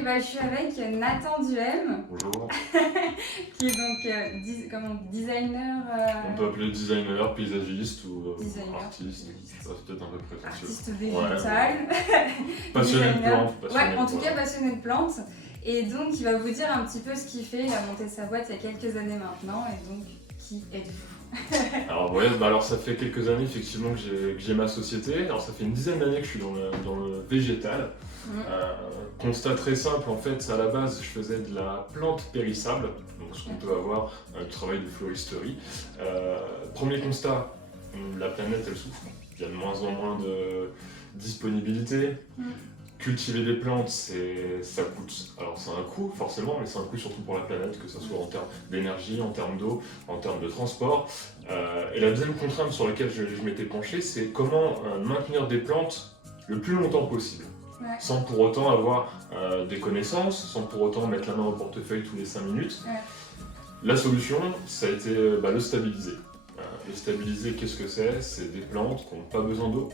je suis avec Nathan Duhem, Bonjour. qui est donc designer. On peut appeler designer, paysagiste ou Designer, artiste. paysagiste. Ça, c'est peut-être un peu prétentieux. Artiste végétal. Passionné de Designer. plantes. Ouais, en tout cas passionné de plantes. Et donc il va vous dire un petit peu ce qu'il fait. Il a monté sa boîte il y a quelques années maintenant. Et donc, qui êtes-vous? Alors ça fait quelques années effectivement que j'ai ma société. Alors ça fait une dizaine d'années que je suis dans le végétal. Constat très simple, en fait, à la base je faisais de la plante périssable, donc ce qu'on peut avoir du travail de floristerie. Premier constat, la planète elle souffre. Il y a de moins en moins de disponibilité. Cultiver des plantes, ça coûte. Alors c'est un coût forcément, mais c'est un coût surtout pour la planète, que ce soit en termes d'énergie, en termes d'eau, en termes de transport. Et la deuxième contrainte sur laquelle je m'étais penché, c'est comment maintenir des plantes le plus longtemps possible. Ouais. Sans pour autant avoir des connaissances, sans pour autant mettre la main au portefeuille tous les 5 minutes. Ouais. La solution, ça a été le stabiliser. Le stabiliser, qu'est-ce que c'est? C'est des plantes qui n'ont pas besoin d'eau,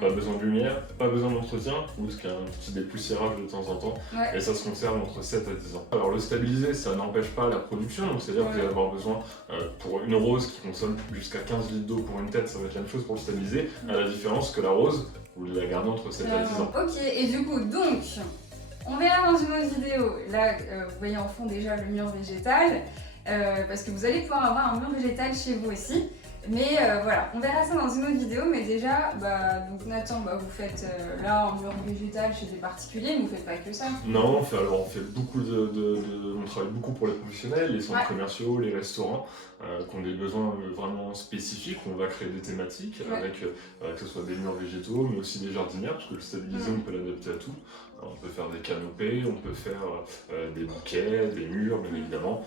pas besoin de lumière, pas besoin d'entretien, ou ce qu'il y a un petit dépoussiérage de temps en temps, et ça se conserve entre 7 à 10 ans. Alors le stabiliser, ça n'empêche pas la production, donc c'est-à-dire que vous allez avoir besoin, pour une rose qui consomme jusqu'à 15 litres d'eau pour une tête, ça va être la même chose pour le stabiliser, à la différence que la rose, vous la gardez entre 7 à 10 ans. Ok, et du coup, donc, on verra dans une autre vidéo, là, vous voyez en fond déjà le mur végétal, parce que vous allez pouvoir avoir un mur végétal chez vous aussi. Mais voilà, on verra ça dans une autre vidéo, mais déjà, donc Nathan, vous faites là un mur végétal chez des particuliers, mais vous faites pas que ça. Non, on fait beaucoup on travaille beaucoup pour les professionnels, les centres commerciaux, les restaurants, qui ont des besoins vraiment spécifiques. On va créer des thématiques avec que ce soit des murs végétaux, mais aussi des jardinières, parce que le stabiliser, on peut l'adapter à tout. On peut faire des canopées, on peut faire des bouquets, des murs, bien évidemment,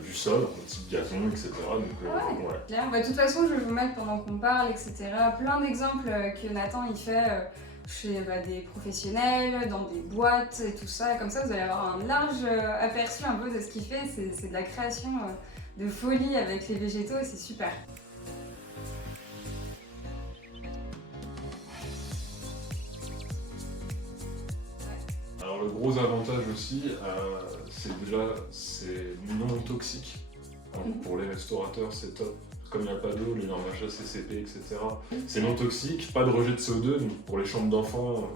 du sol, un type gazon, etc. Donc, de toute façon, je vais vous mettre pendant qu'on parle, etc. Plein d'exemples que Nathan il fait chez des professionnels, dans des boîtes et tout ça. Comme ça, vous allez avoir un large aperçu un peu de ce qu'il fait. C'est de la création de folie avec les végétaux et c'est super. Alors le gros avantage aussi, c'est non toxique. Donc, pour les restaurateurs, c'est top. Comme il n'y a pas d'eau, les normes HACCP, etc. C'est non toxique, pas de rejet de CO2, donc pour les chambres d'enfants,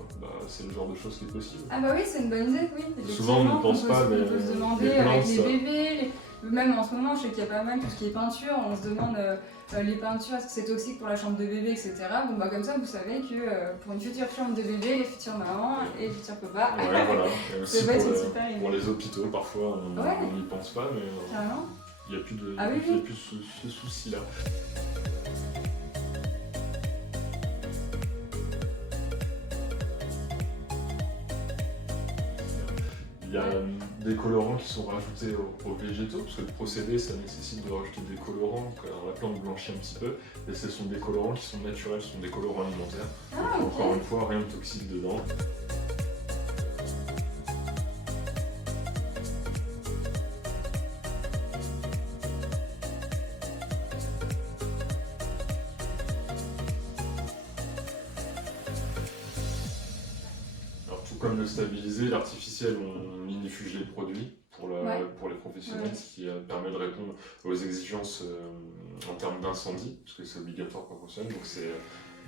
c'est le genre de choses qui est possible. Ah oui, c'est une bonne idée, oui. Souvent on ne pense pas, mais on peut se demander les plantes, avec les bébés, même en ce moment, je sais qu'il y a pas mal tout ce qui est peinture, on se demande les peintures, est-ce que c'est toxique pour la chambre de bébé, etc. Bon comme ça, vous savez que pour une future chambre de bébé, les futures mamans et les futurs papas, voilà. Et aussi pour les hôpitaux, parfois, on n'y pense pas, mais il n'y a plus de ce souci-là. Il y a des colorants qui sont rajoutés aux végétaux, parce que le procédé, ça nécessite de rajouter des colorants, alors la plante blanchit un petit peu, et ce sont des colorants qui sont naturels, ce sont des colorants alimentaires. Donc, encore une fois, rien de toxique dedans. Comme le stabiliser, l'artificiel, on ignifuge les produits pour les professionnels, ce qui permet de répondre aux exigences en termes d'incendie, parce que c'est obligatoire pour professionnel. Donc c'est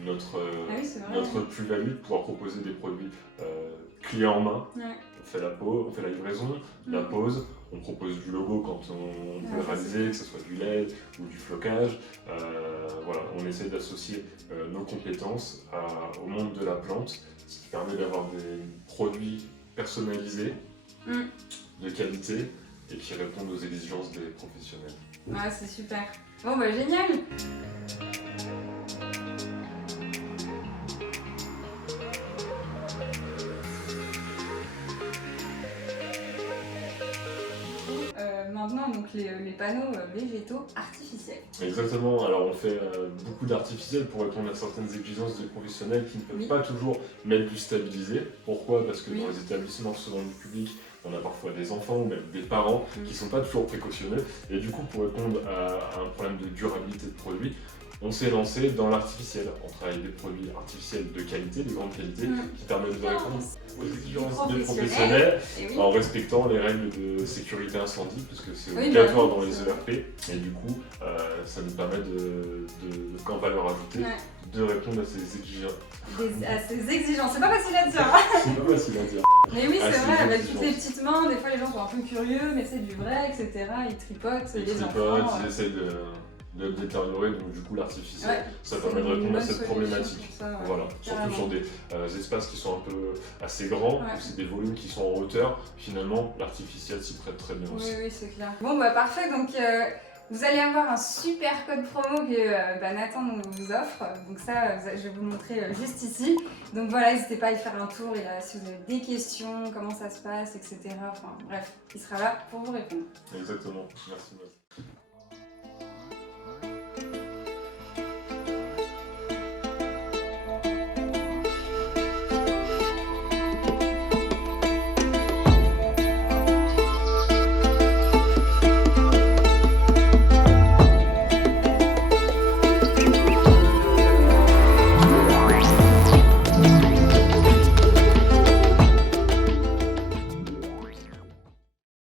notre plus-value de pouvoir proposer des produits clés en main. On fait la livraison, la pose, on propose du logo quand on peut le réaliser, que ce soit du LED ou du flocage. On essaie d'associer nos compétences au monde de la plante, ce qui permet d'avoir des produits personnalisés, de qualité, et qui répondent aux exigences des professionnels. Ouais, c'est super. Bon génial. Maintenant, donc les panneaux végétaux artificiels. Exactement, alors on fait beaucoup d'artificiels pour répondre à certaines exigences des professionnels qui ne peuvent pas toujours mettre du stabilisé. Pourquoi? Parce que dans les établissements, souvent du public, on a parfois des enfants ou même des parents qui ne sont pas toujours précautionneux. Et du coup, pour répondre à un problème de durabilité de produit, on s'est lancé dans l'artificiel. On travaille des produits artificiels de qualité, de grande qualité, qui permettent de répondre aux exigences des professionnels en respectant les règles de sécurité incendie, puisque c'est obligatoire dans les ERP. Et du coup, ça nous permet qu'en valeur ajoutée, de répondre à ces exigences. C'est pas facile à dire. C'est pas facile à dire. Mais oui, c'est vrai, avec toutes les petites mains, des fois les gens sont un peu curieux, mais c'est du vrai, etc. Ils tripotent, Ils essayent de le détériorer, donc du coup l'artificiel, ça permet de répondre à cette problématique. Voilà, surtout sur des espaces qui sont un peu assez grands, c'est des volumes qui sont en hauteur, finalement l'artificiel s'y prête très bien aussi. Oui, c'est clair. Bon bah parfait, donc vous allez avoir un super code promo que Nathan vous offre, donc ça je vais vous le montrer juste ici. Donc voilà, n'hésitez pas à y faire un tour, et là, si vous avez des questions, comment ça se passe, etc. Enfin bref, il sera là pour vous répondre. Exactement, merci.